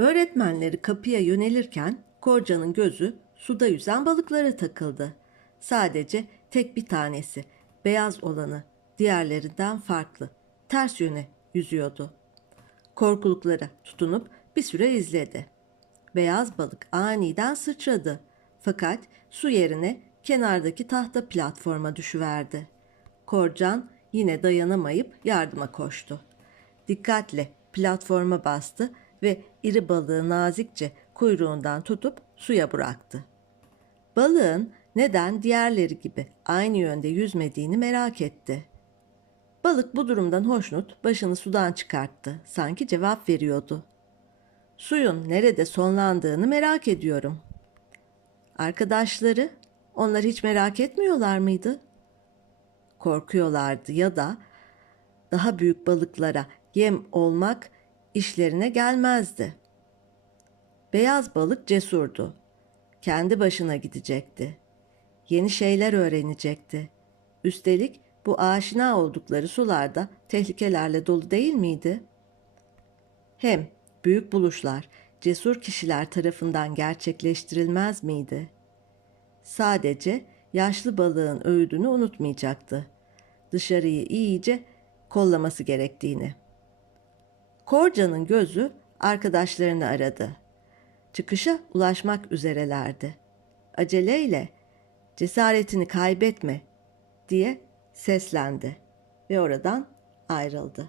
Öğretmenleri kapıya yönelirken Korcan'ın gözü suda yüzen balıklara takıldı. Sadece tek bir tanesi, beyaz olanı, diğerlerinden farklı, ters yöne yüzüyordu. Korkuluklara tutunup bir süre izledi. Beyaz balık aniden sıçradı. Fakat su yerine kenardaki tahta platforma düşüverdi. Korcan yine dayanamayıp yardıma koştu. Dikkatle platforma bastı ve iri balığı nazikçe kuyruğundan tutup suya bıraktı. Balığın neden diğerleri gibi aynı yönde yüzmediğini merak etti. Balık bu durumdan hoşnut başını sudan çıkarttı. Sanki cevap veriyordu. Suyun nerede sonlandığını merak ediyorum. Arkadaşları onlar hiç merak etmiyorlar mıydı? Korkuyorlardı ya da daha büyük balıklara yem olmak işlerine gelmezdi. Beyaz balık cesurdu. Kendi başına gidecekti. Yeni şeyler öğrenecekti. Üstelik bu aşina oldukları sularda tehlikelerle dolu değil miydi? Hem büyük buluşlar cesur kişiler tarafından gerçekleştirilmez miydi? Sadece yaşlı balığın öğüdünü unutmayacaktı. Dışarıyı iyice kollaması gerektiğini. Korcan'ın gözü arkadaşlarını aradı. Çıkışa ulaşmak üzerelerdi. Aceleyle cesaretini kaybetme diye seslendi ve oradan ayrıldı.